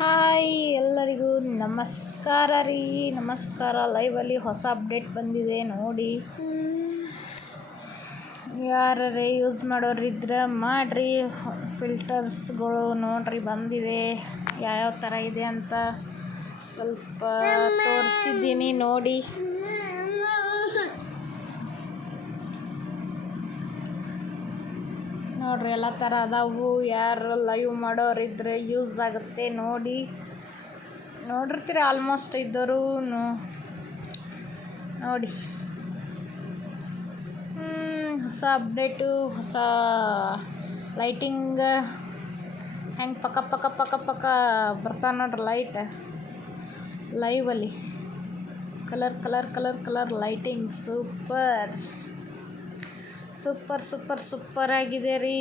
Hi ಎಲ್ಲರಿಗೂ ನಮಸ್ಕಾರ ರೀ. ನಮಸ್ಕಾರ. ಲೈವಲ್ಲಿ ಹೊಸ ಅಪ್ಡೇಟ್ ಬಂದಿದೆ ನೋಡಿ. ಯಾರೇ ಯೂಸ್ ಮಾಡೋರಿದ್ರೆ ಮಾಡಿರಿ. ಫಿಲ್ಟರ್ಸ್ಗಳು ನೋಡ್ರಿ ಬಂದಿವೆ. ಯಾವ್ಯಾವ ಥರ ಇದೆ ಅಂತ ಸ್ವಲ್ಪ ತೋರಿಸಿದ್ದೀನಿ ನೋಡಿ. ನೋಡ್ರಿ ಎಲ್ಲ ಥರ ಅದಾವು. ಯಾರು ಲೈವ್ ಮಾಡೋರಿದ್ರೆ ಯೂಸ್ ಆಗುತ್ತೆ ನೋಡಿರ್ತೀರ ಆಲ್ಮೋಸ್ಟ್ ಇದ್ದರು ನೋಡಿ. ಹೊಸ ಅಪ್ಡೇಟು, ಹೊಸ ಲೈಟಿಂಗ್ ಹೆಂಗೆ ಪಕ್ಕ ಬರ್ತಾವೆ ನೋಡ್ರಿ ಲೈಟ್ ಲೈವಲ್ಲಿ. ಕಲರ್ ಲೈಟಿಂಗ್ ಸೂಪರ್ ಆಗಿದೆ ರೀ.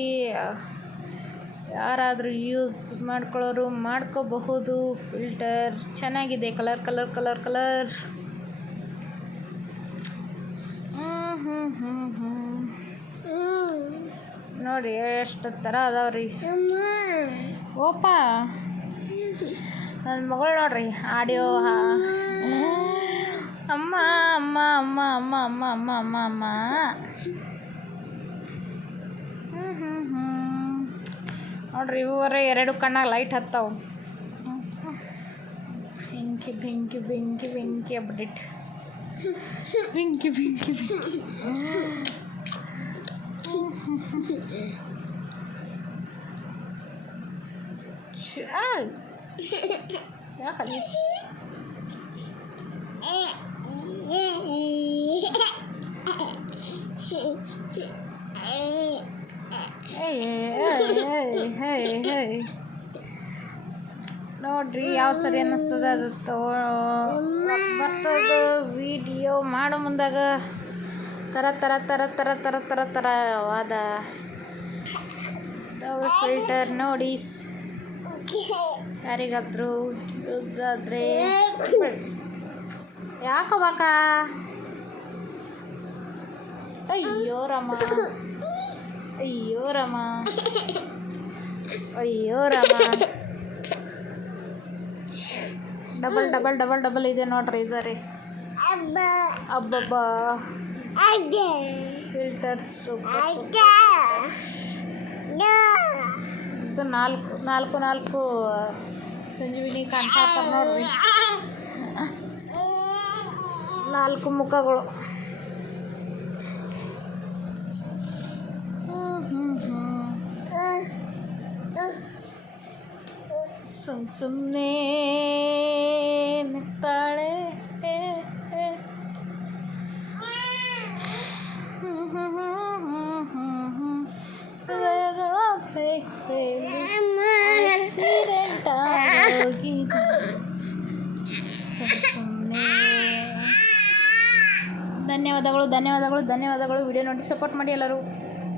ಯಾರಾದರೂ ಯೂಸ್ ಮಾಡ್ಕೊಳ್ಳೋರು ಮಾಡ್ಕೋಬಹುದು. ಫಿಲ್ಟರ್ ಚೆನ್ನಾಗಿದೆ. ಕಲರ್ ನೋಡಿ ಎಷ್ಟು ಥರ ಅದಾವ್ರಿ. ಓಪ ನನ್ನ ಮಗಳು ನೋಡ್ರಿ ಆಡಿಯೋ ಅಮ್ಮ ಅಮ್ಮ ಅಮ್ಮ ಅಮ್ಮ ಅಮ್ಮ ಅಮ್ಮ ಅಮ್ಮ ಅಮ್ಮ ನೋಡ್ರಿ ಇವರೇ ಎರಡು ಕಣ್ಣಾಗ ಲೈಟ್ ಹತ್ತಾವು. ಬೆಂಕಿ ಅಪ್ಡೇಟ್. ಬೆಂಕಿ ಯಾಕಲ್ಲಿ ನೋಡ್ರಿ ಯಾವ ಸರಿ ಅನ್ನಿಸ್ತದ ಅದು ಬರ್ತದ. ವಿಡಿಯೋ ಮಾಡೋ ಮುಂದಾಗ ಥರವಾದ ಫಿಲ್ಟರ್ ನೋಡಿ. ಯಾರಿಗಾದ್ರೂ ಯೂಸ್ ಆದರೆ ಯಾಕವಾಕ ಅಯ್ಯೋ ರಾಮ ಡಬಲ್ ಇದೆ ನೋಡ್ರಿ. ಇದರಿ ಅಬ್ಬಬ್ಬಾ ಫಿಲ್ಟರ್ ಸೂಪರ್. ಇದು ನಾಲ್ಕು ಸಂಜೀವಿನಿ ಕಾಣಿಸ್ತಾರ ನೋಡ್ರಿ. 4 ಮುಖಗಳು. ಸುಮ್ಮನೆ ನಿಂತಾಳೆ. ಧನ್ಯವಾದಗಳು. ವಿಡಿಯೋ ನೋಡಿ ಸಪೋರ್ಟ್ ಮಾಡಿ ಎಲ್ಲರೂ.